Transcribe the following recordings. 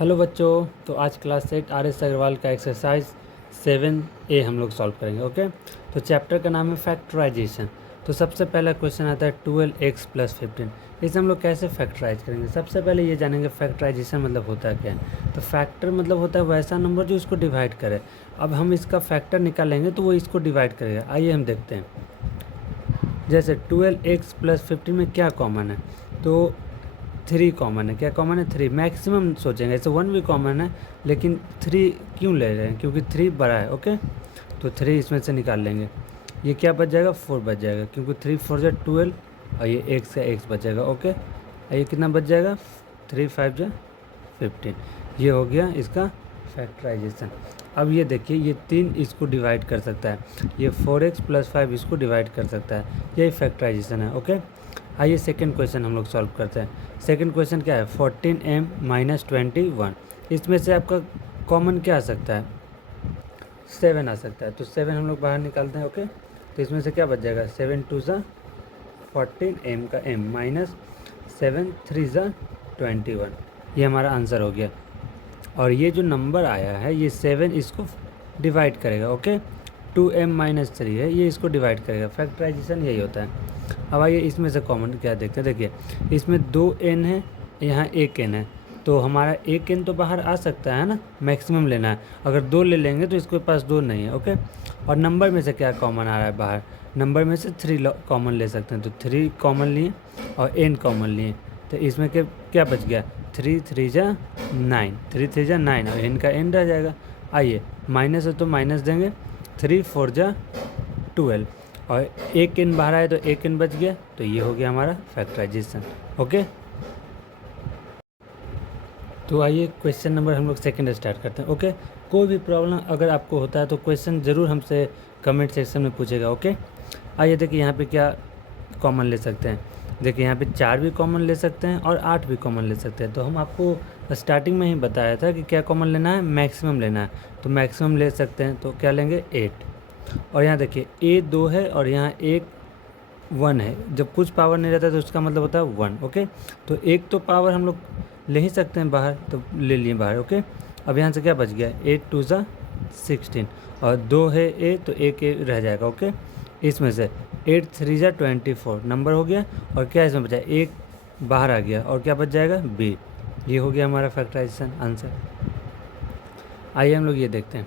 Hello बच्चों, तो आज क्लास 8 RS अग्रवाल का एक्सरसाइज 7A हम लोग सॉल्व करेंगे। ओके, तो चैप्टर का नाम है फैक्टराइजेशन। तो सबसे पहला क्वेश्चन आता है 12x + 15। इसे हम लोग कैसे फैक्टराइज करेंगे? सबसे पहले ये जानेंगे फैक्टराइजेशन मतलब होता क्या है। तो फैक्टर मतलब होता है वैसा नंबर जो इसको डिवाइड करे। अब हम इसका फैक्टर निकालेंगे तो वो इसको डिवाइड करेगा। आइए हम देखते हैं। जैसे 12x + 15 में क्या कॉमन है? तो 3 कॉमन है। क्या कॉमन है? 3। मैक्सिमम सोचेंगे, ऐसे 1 भी कॉमन है, लेकिन 3 क्यों ले रहे हैं? क्योंकि 3 बड़ा है। ओके, तो 3 इसमें से निकाल लेंगे। ये क्या बच जाएगा? 4 बच जाएगा, क्योंकि 3 4 जा 12 और ये x का x बच जाएगा। ओके, ये कितना बच जाएगा? 3 5 जा 15। ये हो गया इसका फैक्टराइजेशन। अब ये देखिए, ये 3 इसको डिवाइड कर सकता है, ये 4x + 5 इसको डिवाइड कर सकता है। यही फैक्टराइजेशन है। ओके, आइए सेकंड क्वेश्चन हम लोग सॉल्व करते हैं। सेकंड क्वेश्चन क्या है? 14m - 21। इसमें से आपका कॉमन क्या आ सकता है? 7 आ सकता है। तो 7 हम लोग बाहर निकालते हैं। ओके, तो इसमें से क्या बच जाएगा? 7 2 ज़ा 14m का m माइनस 7 3 ज़ा 21। ये हमारा आंसर हो गया। और ये जो नंबर आया है ये 7 इसको डिवाइड करेगा। ओके, 2m - 3 है, ये इसको डिवाइड करेगा। फैक्टराइजेशन यही होता है। अब आइए इसमें से कॉमन क्या देखते हैं। देखिए, इसमें 2n है, यहाँ 1n है, तो हमारा 1n तो बाहर आ सकता है ना, मैक्सिमम लेना है। अगर 2 ले लेंगे तो इसके पास 2 नहीं है। ओके, और नंबर में से क्या कॉमन आ रहा है बाहर? नंबर में से 3 कॉमन ले सकते हैं, तो 3 कॉमन लिए और n कॉमन लिए। तो इसमें क्या बच गया? 3 3 जा 9, 3 3 जा 9 और n का n रह जाएगा। आइए, माइनस है तो माइनस देंगे, 3 4 जा 12 और 1n बाहर आए तो 1n बच गया। तो ये हो गया हमारा फैक्टराइजेशन। ओके, तो आइए क्वेश्चन नंबर हम लोग सेकंड स्टार्ट करते हैं। ओके, कोई भी प्रॉब्लम अगर आपको होता है तो क्वेश्चन ज़रूर हमसे कमेंट सेक्शन में पूछेगा। ओके, आइए देखिए यहाँ पे क्या कॉमन ले सकते हैं। देखिए यहाँ पे 4 भी कॉमन ले सकते हैं और 8 भी कॉमन ले सकते हैं। तो हम आपको स्टार्टिंग में ही बताया था कि क्या कॉमन लेना है? मैक्सिमम लेना है। तो मैक्सिमम ले सकते हैं, तो क्या लेंगे? 8। और यहाँ देखिए a 2 है और यहाँ 1 है। जब कुछ पावर नहीं रहता तो उसका मतलब होता है 1। ओके, तो एक तो पावर हम लोग ले ही सकते हैं बाहर, तो ले लिए बाहर। ओके, अब यहाँ से क्या बच गया? 8 2 ज़ा 16 और 2 है a, तो एक a रह जाएगा। ओके, इसमें से 8 3 ज़ा 24 नंबर हो गया। और क्या इसमें बचा? एक बाहर आ गया और क्या बच जाएगा? b। ये हो गया हमारा फैक्टराइजेशन आंसर। आइए हम लोग ये देखते हैं,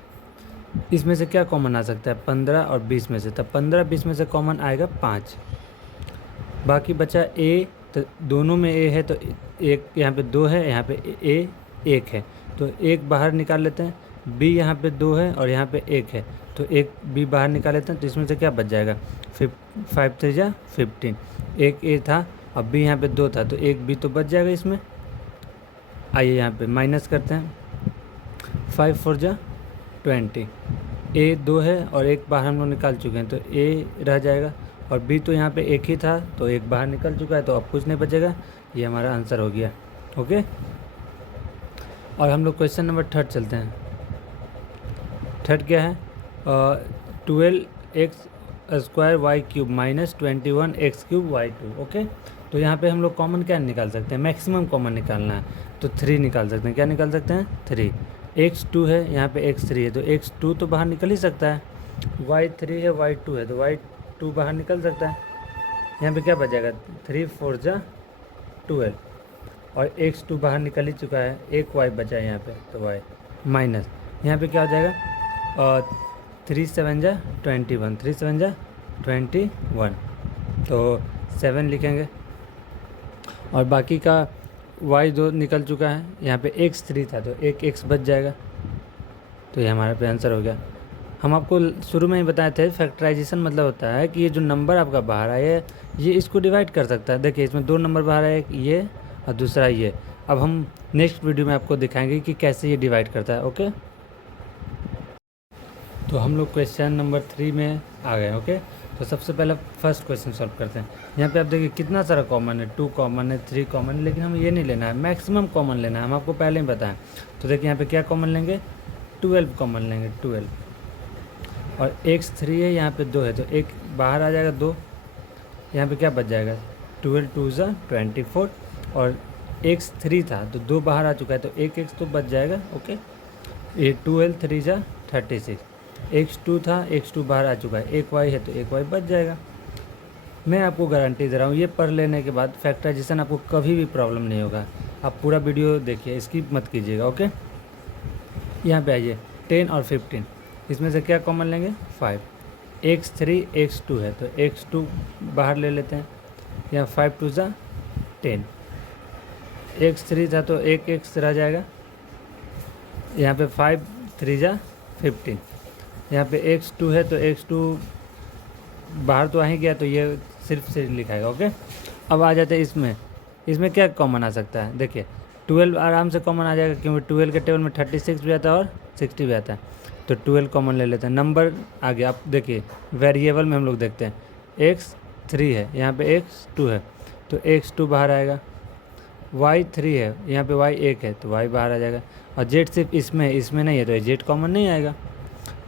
इसमें से क्या कॉमन आ सकता है? 15 और 20 में से। तब 15 20 में से कॉमन आएगा 5। बाकी बचा a, तो दोनों में a है, तो एक यहाँ पे 2 है, यहाँ पे a 1 है, तो एक बाहर निकाल लेते हैं। b यहाँ पे 2 है और यहाँ पे 1 है, तो एक b बाहर निकाल लेते हैं। तो इसमें से क्या बच जाएगा? 5 3 जा 15। एक a था, अब b यहाँ पे 2 था, तो एक b तो बच जाएगा इसमें। आइए यहाँ पे माइनस करते हैं। 5 4 जा 20। a 2 है और एक बाहर हम लोग निकाल चुके हैं, तो a रह जाएगा। और b तो यहाँ पे एक ही था, तो एक बाहर निकल चुका है, तो अब कुछ नहीं बचेगा। ये हमारा आंसर हो गया। ओके, और हम लोग क्वेश्चन नंबर 3 चलते हैं। 3 क्या है? 12x² y³ - 21x³ y2। Okay, तो यहाँ पे हम लोग कॉमन क्या निकाल सकते हैं? मैक्सिमम कॉमन निकालना है, तो 3 निकाल सकते हैं। क्या निकाल सकते हैं? 3। x2 है, यहाँ पे x3 है, तो x2 तो बाहर निकल ही सकता है। y3 है, y2 है, तो y2 बाहर निकल सकता है। यहाँ पे क्या बच जाएगा? 3 4 जा 12 और x2 बाहर निकल ही चुका है, एक y बचा है यहाँ पे, तो y माइनस यहाँ पे क्या हो जाएगा? 3 7 जा 21, 3 7 जा 21, तो 7 लिखेंगे। और बाकी का y2 निकल चुका है, यहाँ पे x3 था, तो एक x बच जाएगा। तो ये हमारा पे आंसर हो गया। हम आपको शुरू में ही बताए थे फैक्टराइजेशन मतलब होता है कि ये जो नंबर आपका बाहर आया है ये इसको डिवाइड कर सकता है। देखिए इसमें 2 नंबर बाहर आए, ये और दूसरा ये। अब हम नेक्स्ट वीडियो में आपको दिखाएंगे कि कैसे ये डिवाइड करता है। ओके, तो हम लोग क्वेश्चन नंबर 3 में आ गए। ओके, तो सबसे पहले फर्स्ट क्वेश्चन सॉल्व करते हैं। यहाँ पे आप देखिए कितना सारा कॉमन है, 2 कॉमन है, 3 कॉमन है, लेकिन हमें ये नहीं लेना है, मैक्सिमम कॉमन लेना है। हम आपको पहले ही बताएं। तो देखिए यहाँ पे क्या कॉमन लेंगे? 12 कॉमन लेंगे, 12। और x3 है, यहाँ पे 2 है, तो एक बाहर आ जाएगा 2। यहाँ पे क्या बच जाएगा? 12 2 ज़ा 24 और एक्स 3 था तो 2 बाहर आ चुका है तो एक एक्स तो बच जाएगा। ओके, ये 12 3 जा 36, एक्स 2 था, एक्स 2 बाहर आ चुका है, एक वाई है तो एक वाई बच जाएगा। मैं आपको गारंटी दे रहा हूँ ये पढ़ लेने के बाद फैक्टराइजेशन आपको कभी भी प्रॉब्लम नहीं होगा। आप पूरा वीडियो देखिए, स्किप मत कीजिएगा। ओके, यहाँ पे आइए 10 और 15, इसमें से क्या कॉमन लेंगे 5, x3 x2 है तो x2 बाहर ले लेते हैं, यहाँ 5 2 जा 10, x3 था तो एक x रह जाएगा, यहाँ पे 5 3 जा 15, यहाँ पे x2 है तो x2 बाहर तो आ ही गया तो ये सिर्फ लिखाएगा। ओके, अब आ जाते हैं इसमें क्या कॉमन आ सकता है। देखिए 12 आराम से कॉमन आ जाएगा क्योंकि 12 के टेबल में 36 भी आता है और 60 भी आता है, तो 12 कॉमन ले लेते हैं। नंबर आ गया, आप देखिए वेरिएबल में हम लोग देखते हैं x3 है, यहाँ पे x2 है तो x2 बाहर आएगा, y3 है, यहाँ पे y1 है तो y बाहर आ जाएगा, और z सिर्फ इसमें नहीं है तो z कॉमन नहीं आएगा,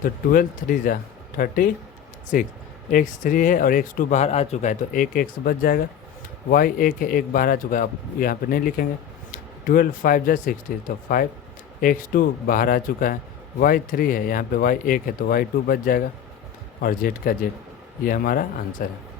तो 12 3 जा 36, x3 है और x2 बाहर आ चुका है तो एक x बच जाएगा, y1 है एक बाहर आ चुका है, आप यहाँ पे नहीं लिखेंगे। 12 5 जा 60 तो 5, x2 बाहर आ चुका है, y3 है यहाँ पे y1 है तो y2 बच जाएगा, और z का z, ये हमारा आंसर है।